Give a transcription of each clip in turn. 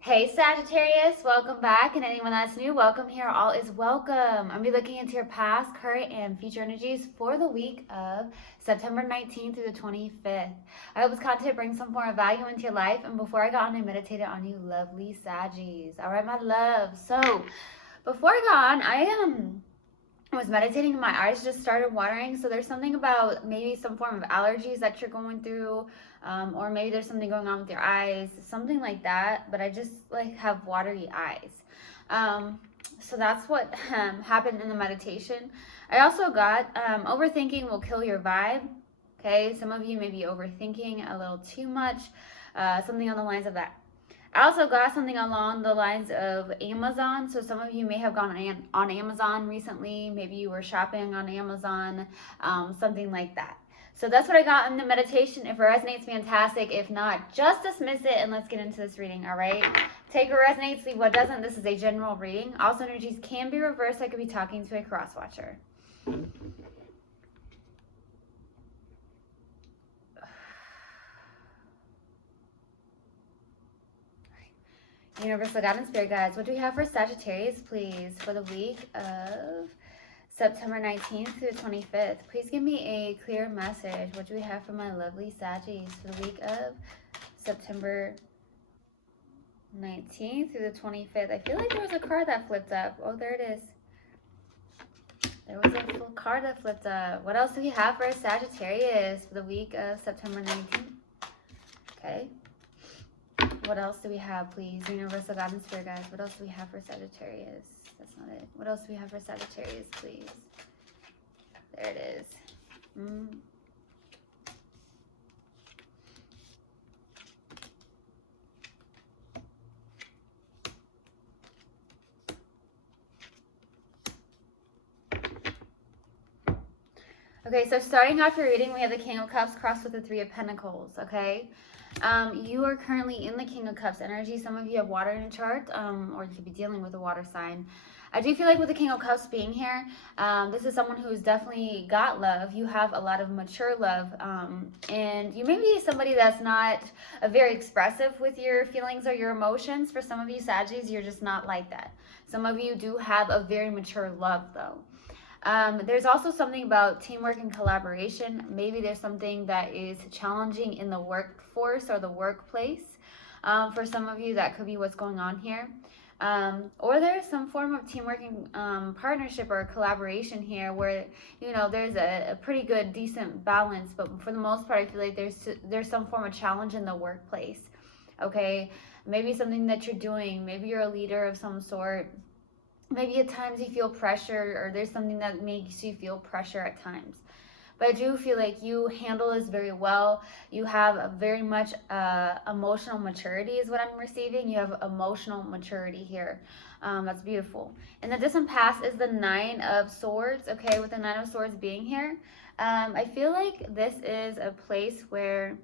Hey Sagittarius, welcome back, and anyone that's new, welcome here. All is welcome. I'm be looking into your past, current, and future energies for the week of September 19th through the 25th. I hope this content brings some form of value into your life. And before I got on, I meditated on you, lovely Saggies. All right, my love. So before I got on, I was meditating and my eyes just started watering. So there's something about maybe some form of allergies that you're going through, or maybe there's something going on with your eyes, something like that. But I just like have watery eyes. So that's what happened in the meditation. I also got overthinking will kill your vibe. Okay, some of you may be overthinking a little too much, something on the lines of that. I also got something along the lines of Amazon. So some of you may have gone on Amazon recently. Maybe you were shopping on Amazon, something like that. So that's what I got in the meditation. If it resonates, fantastic. If not, just dismiss it and let's get into this reading, all right? Take what resonates, leave what doesn't. This is a general reading. Also, energies can be reversed. I could be talking to a cross watcher. Universal God and Spirit Guides, what do we have for Sagittarius, please, for the week of September 19th through the 25th? Please give me a clear message. What do we have for my lovely Saggies for the week of September 19th through the 25th? I feel like there was a card that flipped up. Oh, there it is. There was a full card that flipped up. What else do we have for Sagittarius for the week of September 19th? Okay. What else do we have, please? Universal God and Spirit Guides. What else do we have for Sagittarius? That's not it. What else do we have for Sagittarius, please? There it is. Okay, so starting off your reading, we have the King of Cups crossed with the Three of Pentacles, okay? You are currently in the King of Cups energy. Some of you have water in your chart, or you could be dealing with a water sign. I do feel like with the King of Cups being here, this is someone who's definitely got love. You have a lot of mature love, and you may be somebody that's not very expressive with your feelings or your emotions. For some of you Saggies, you're just not like that. Some of you do have a very mature love, though. There's also something about teamwork and collaboration. Maybe there's something that is challenging in the workforce or the workplace. For some of you, that could be what's going on here. Or there's some form of teamwork and partnership or collaboration here where, you know, there's a pretty good, decent balance. But for the most part, I feel like there's some form of challenge in the workplace. Okay, maybe something that you're doing. Maybe you're a leader of some sort. Maybe at times you feel pressure, or there's something that makes you feel pressure at times. But I do feel like you handle this very well. You have a very much emotional maturity is what I'm receiving. You have emotional maturity here. That's beautiful. And the distant past is the Nine of Swords. Okay, with the Nine of Swords being here, I feel like this is a place where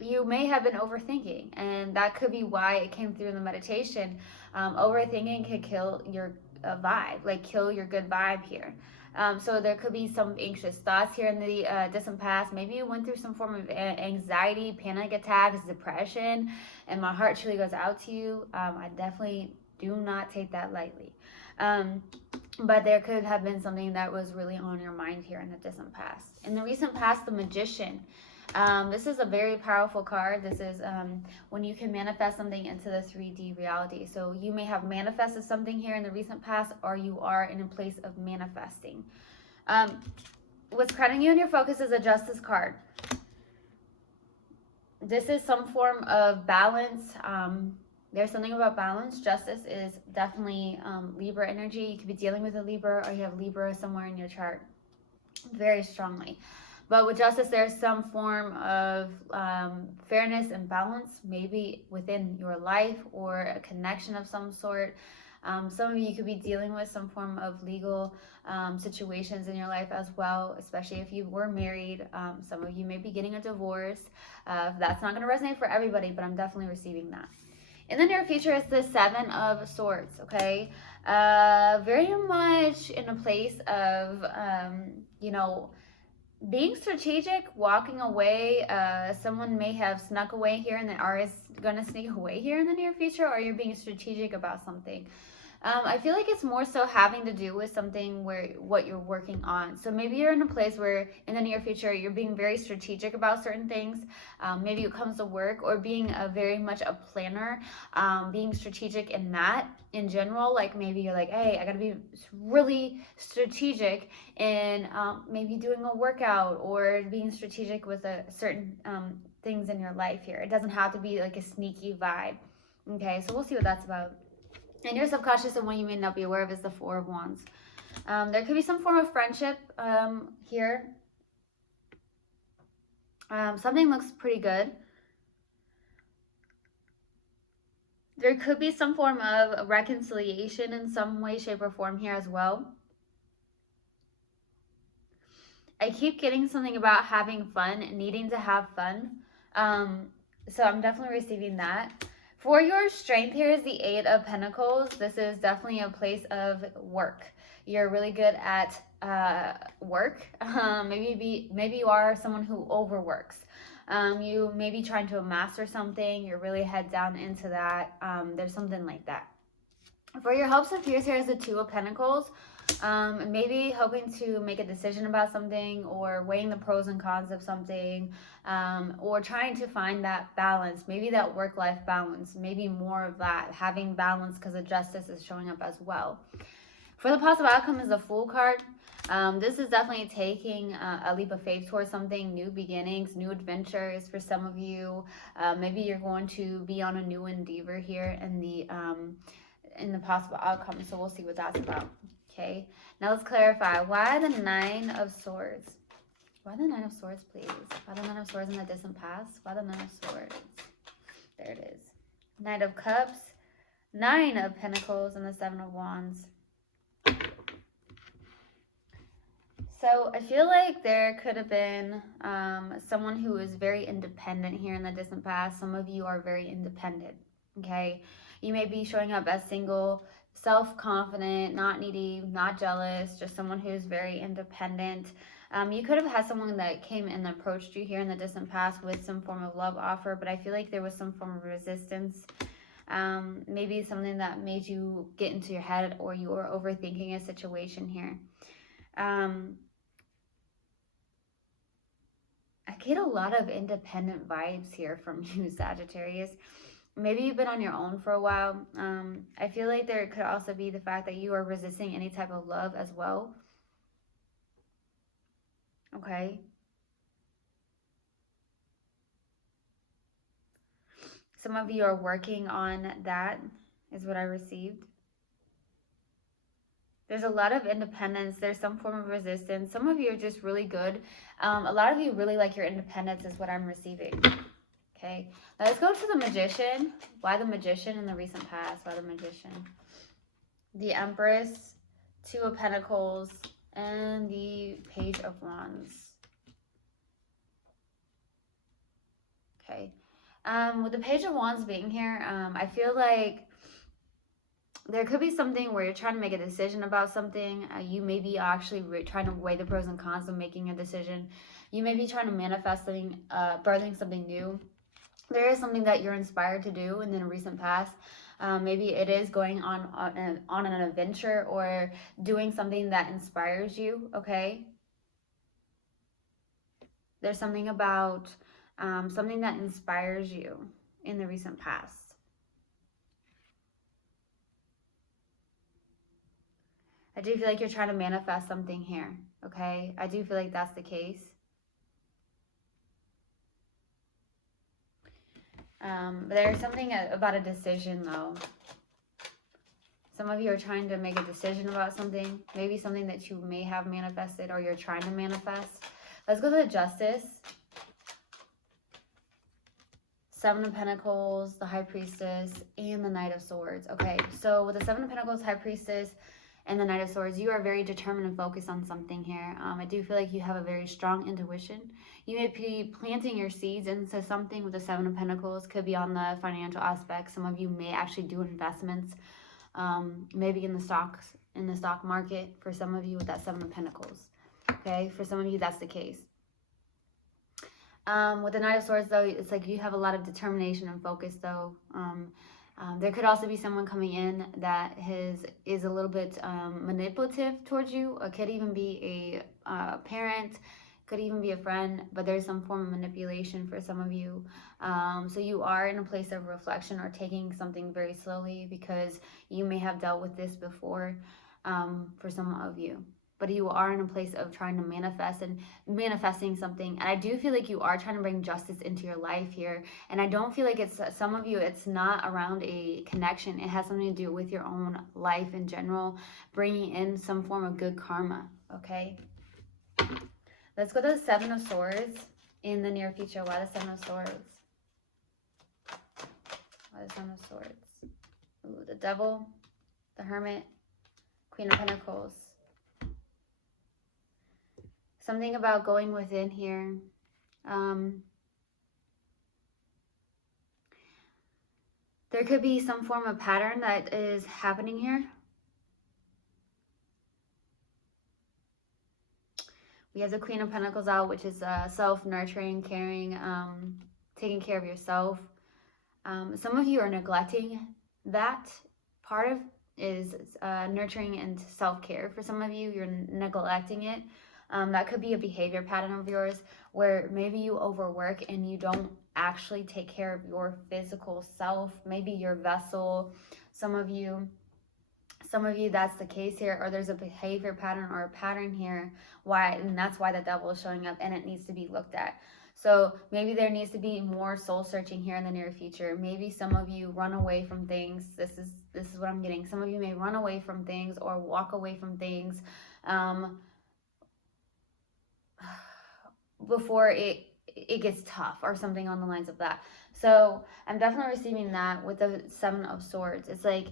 you may have been overthinking, and that could be why it came through in the meditation. Overthinking could kill your vibe, like kill your good vibe here. So there could be some anxious thoughts here in the distant past. Maybe you went through some form of anxiety, panic attacks, depression, and my heart truly goes out to you. I definitely do not take that lightly. But there could have been something that was really on your mind here in the distant past. In the recent past, the Magician. This is a very powerful card. This is when you can manifest something into the 3D reality. So you may have manifested something here in the recent past, or you are in a place of manifesting. What's crowding you in your focus is a Justice card. This is some form of balance. There's something about balance. Justice is definitely Libra energy. You could be dealing with a Libra, or you have Libra somewhere in your chart very strongly. But with Justice, there's some form of fairness and balance, maybe within your life or a connection of some sort. Some of you could be dealing with some form of legal situations in your life as well, especially if you were married. Some of you may be getting a divorce. That's not going to resonate for everybody, but I'm definitely receiving that. In the near future is the Seven of Swords, okay? Very much in a place of, you know, being strategic, walking away. Someone may have snuck away here and or is going to sneak away here in the near future, or you're being strategic about something. I feel like it's more so having to do with something where what you're working on. So maybe you're in a place where in the near future you're being very strategic about certain things. Maybe it comes to work, or being very much a planner, being strategic in that in general. Like maybe you're like, hey, I gotta be really strategic in maybe doing a workout, or being strategic with a certain things in your life here. It doesn't have to be like a sneaky vibe. Okay, so we'll see what that's about. And your subconscious, and one you may not be aware of, is the Four of Wands. There could be some form of friendship here. Something looks pretty good. There could be some form of reconciliation in some way, shape, or form here as well. I keep getting something about having fun, needing to have fun. So I'm definitely receiving that. For your strength here is the Eight of Pentacles. This is definitely a place of work. You're really good at work. Maybe you are someone who overworks. You may be trying to master something. You're really head down into that. There's something like that. For your hopes and fears here is the Two of Pentacles. Maybe hoping to make a decision about something, or weighing the pros and cons of something, or trying to find that balance, maybe that work-life balance, maybe more of that, having balance, because the Justice is showing up as well. For the possible outcome is the Fool card. This is definitely taking a leap of faith towards something, new beginnings, new adventures for some of you. Maybe you're going to be on a new endeavor here in the possible outcome, so we'll see what that's about. Okay, now let's clarify. Why the Nine of Swords? Why the Nine of Swords, please? Why the Nine of Swords in the distant past? Why the Nine of Swords? There it is. Knight of Cups, Nine of Pentacles, and the Seven of Wands. So I feel like there could have been someone who is very independent here in the distant past. Some of you are very independent, okay? You may be showing up as single, self-confident, not needy, not jealous, just someone who's very independent. You could have had someone that came and approached you here in the distant past with some form of love offer, but I feel like there was some form of resistance. Maybe something that made you get into your head, or you were overthinking a situation here. I get a lot of independent vibes here from you, Sagittarius. Maybe you've been on your own for a while. I feel like there could also be the fact that you are resisting any type of love as well. Okay. Some of you are working on that, is what I received. There's a lot of independence. There's some form of resistance. Some of you are just really good. A lot of you really like your independence, is what I'm receiving. Okay, now let's go to the Magician. Why the Magician in the recent past? Why the Magician? The Empress, Two of Pentacles, and the Page of Wands. Okay, with the Page of Wands being here, I feel like there could be something where you're trying to make a decision about something. You may be actually trying to weigh the pros and cons of making a decision. You may be trying to manifest something, birthing something new. There is something that you're inspired to do in the recent past. Maybe it is going on an adventure, or doing something that inspires you, okay? There's something about something that inspires you in the recent past. I do feel like you're trying to manifest something here, okay? I do feel like that's the case. There's something about a decision, though. Some of you are trying to make a decision about something, maybe something that you may have manifested, or you're trying to manifest. Let's go to the Justice. Seven of Pentacles, the High Priestess, and the Knight of Swords. Okay, so with the Seven of Pentacles, High Priestess, and the Knight of Swords, you are very determined and focused on something here. I do feel like you have a very strong intuition. You may be planting your seeds into something with the Seven of Pentacles. Could be on the financial aspect. Some of you may actually do investments, maybe in the stock market. For some of you with that Seven of Pentacles. Okay, for some of you that's the case. With the Knight of Swords, though, it's like you have a lot of determination and focus, though. There could also be someone coming in that is a little bit manipulative towards you. It could even be a parent, could even be a friend, but there's some form of manipulation for some of you. So you are in a place of reflection or taking something very slowly because you may have dealt with this before for some of you. But you are in a place of trying to manifest and manifesting something. And I do feel like you are trying to bring justice into your life here. And I don't feel like it's, some of you, it's not around a connection. It has something to do with your own life in general, bringing in some form of good karma, okay? Let's go to the Seven of Swords in the near future. Why the Seven of Swords? Why the Seven of Swords? Ooh, the Devil, the Hermit, Queen of Pentacles. Something about going within here. There could be some form of pattern that is happening here. We have the Queen of Pentacles out, which is self-nurturing, caring, taking care of yourself. Some of you are neglecting that part of is nurturing and self-care. For some of you, you're neglecting it. That could be a behavior pattern of yours where maybe you overwork and you don't actually take care of your physical self, maybe your vessel. Some of you that's the case here, or there's a behavior pattern or a pattern here and that's why the Devil is showing up, and it needs to be looked at. So maybe there needs to be more soul searching here in the near future. Maybe some of you run away from things. This is what I'm getting. Some of you may run away from things or walk away from things before it gets tough or something on the lines of that. So I'm definitely receiving that with the Seven of Swords. It's like,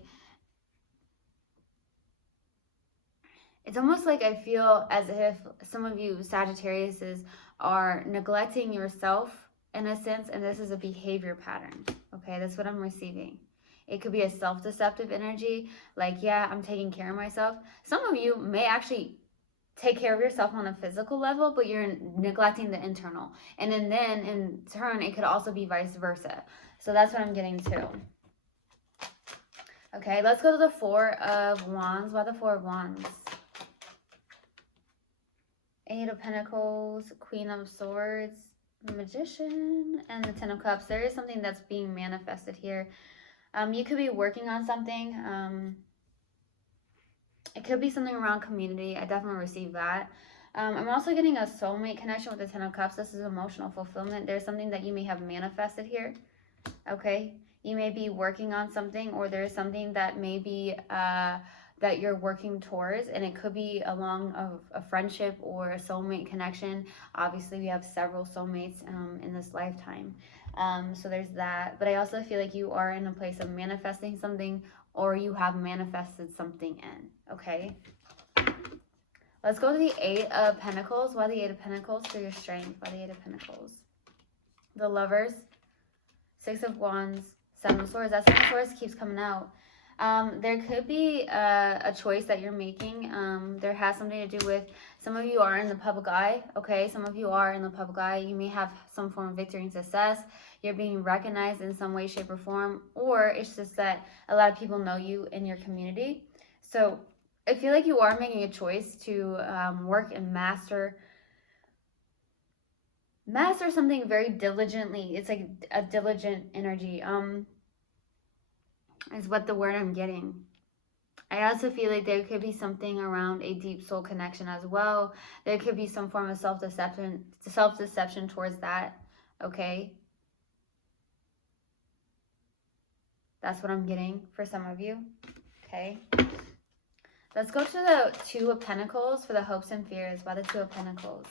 it's almost like I feel as if some of you Sagittariuses are neglecting yourself in a sense, and this is a behavior pattern. Okay, that's what I'm receiving. It could be a self-deceptive energy, like, yeah, I'm taking care of myself. Some of you may actually take care of yourself on a physical level, but you're neglecting the internal. And then in turn, it could also be vice versa. So that's what I'm getting to. Okay, let's go to the Four of Wands. Why the Four of Wands? Eight of Pentacles, Queen of Swords, the Magician, and the Ten of Cups. There is something that's being manifested here. You could be working on something. It could be something around community. I definitely received that. I'm also getting a soulmate connection with the Ten of Cups. This is emotional fulfillment. There's something that you may have manifested here. Okay. You may be working on something, or there's something that may be that you're working towards, and it could be along a friendship or a soulmate connection. Obviously, we have several soulmates in this lifetime. So there's that. But I also feel like you are in a place of manifesting something, or you have manifested something in, okay? Let's go to the Eight of Pentacles. Why the Eight of Pentacles? For your strength. Why the Eight of Pentacles? The Lovers, Six of Wands, Seven of Swords. That Seven of Swords keeps coming out. There could be a choice that you're making. There has something to do with, some of you are in the public eye, okay? Some of you are in the public eye. You may have some form of victory and success. You're being recognized in some way, shape, or form, or it's just that a lot of people know you in your community. So I feel like you are making a choice to work and master something very diligently. It's like a diligent energy. Is what the word I'm getting. I also feel like there could be something around a deep soul connection as well. There could be some form of self-deception towards that, okay? That's what I'm getting for some of you, okay? Let's go to the Two of Pentacles for the hopes and fears. Why the Two of Pentacles?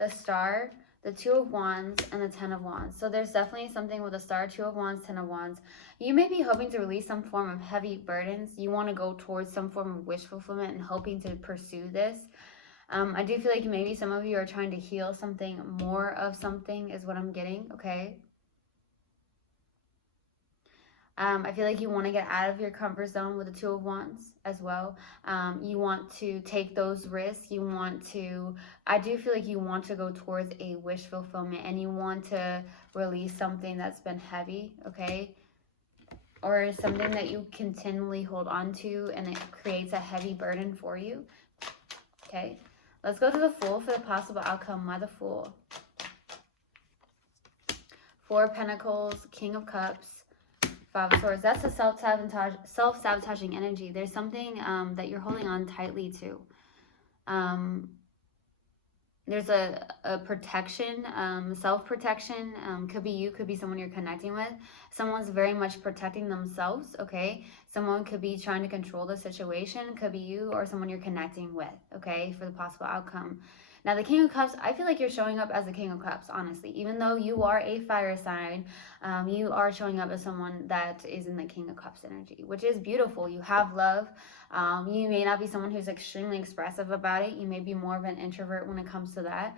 The Star, the Two of Wands, and the Ten of Wands. So there's definitely something with the Star, Two of Wands, Ten of Wands. You may be hoping to release some form of heavy burdens. You want to go towards some form of wish fulfillment and hoping to pursue this. I do feel like maybe some of you are trying to heal something, more of something is what I'm getting, okay? I feel like you want to get out of your comfort zone with the Two of Wands as well. You want to take those risks. You want to, I do feel like you want to go towards a wish fulfillment, and you want to release something that's been heavy, okay? Or something that you continually hold on to and it creates a heavy burden for you, okay? Let's go to the Fool for the possible outcome. Why the Fool? Four of Pentacles, King of Cups, Five of Swords. That's a self-sabotaging energy. There's something that you're holding on tightly to. There's a protection, self-protection. Could be you, could be someone you're connecting with. Someone's very much protecting themselves, okay? Someone could be trying to control the situation. Could be you or someone you're connecting with, okay, for the possible outcome. Now, the King of Cups, I feel like you're showing up as the King of Cups, honestly. Even though you are a fire sign, you are showing up as someone that is in the King of Cups energy, which is beautiful. You have love. You may not be someone who's extremely expressive about it. You may be more of an introvert when it comes to that.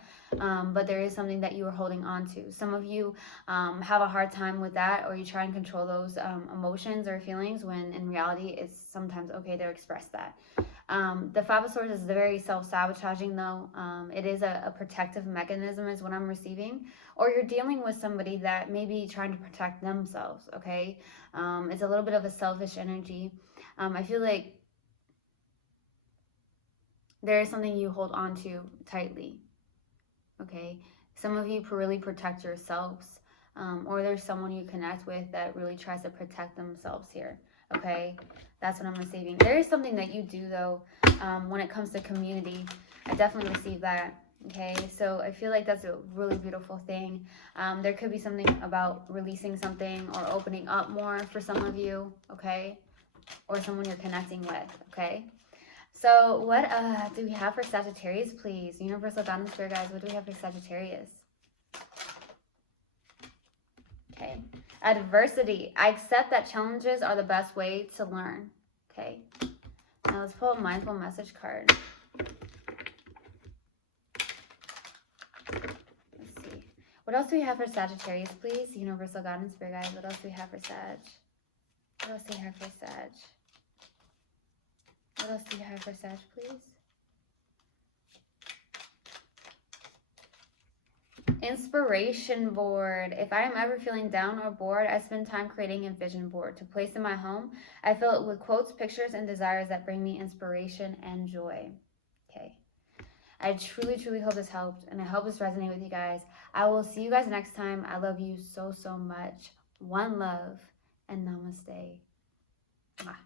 But there is something that you are holding on to. Some of you have a hard time with that, or you try and control those emotions or feelings when in reality it's sometimes okay to express that. The Five of Swords is very self-sabotaging though. It is a protective mechanism is what I'm receiving. Or you're dealing with somebody that may be trying to protect themselves, okay? It's a little bit of a selfish energy. I feel like there is something you hold on to tightly, okay? Some of you really protect yourselves, or there's someone you connect with that really tries to protect themselves here, okay? That's what I'm receiving. There is something that you do, though, when it comes to community. I definitely receive that, okay? So I feel like that's a really beautiful thing. There could be something about releasing something or opening up more for some of you, okay? Or someone you're connecting with, okay? So what do we have for Sagittarius, please? Universal Guidance Spirit guys, what do we have for Sagittarius? Okay. Adversity. I accept that challenges are the best way to learn. Okay. Now let's pull a mindful message card. Let's see. What else do we have for Sagittarius, please? Universal Guidance Spirit guys, what else do we have for Sag? What else do we have for Sag? What else do you have for Sag, please? Inspiration board. If I am ever feeling down or bored, I spend time creating a vision board to place in my home. I fill it with quotes, pictures, and desires that bring me inspiration and joy. Okay. I truly, truly hope this helped, and I hope this resonated with you guys. I will see you guys next time. I love you so, so much. One love, and namaste. Mwah.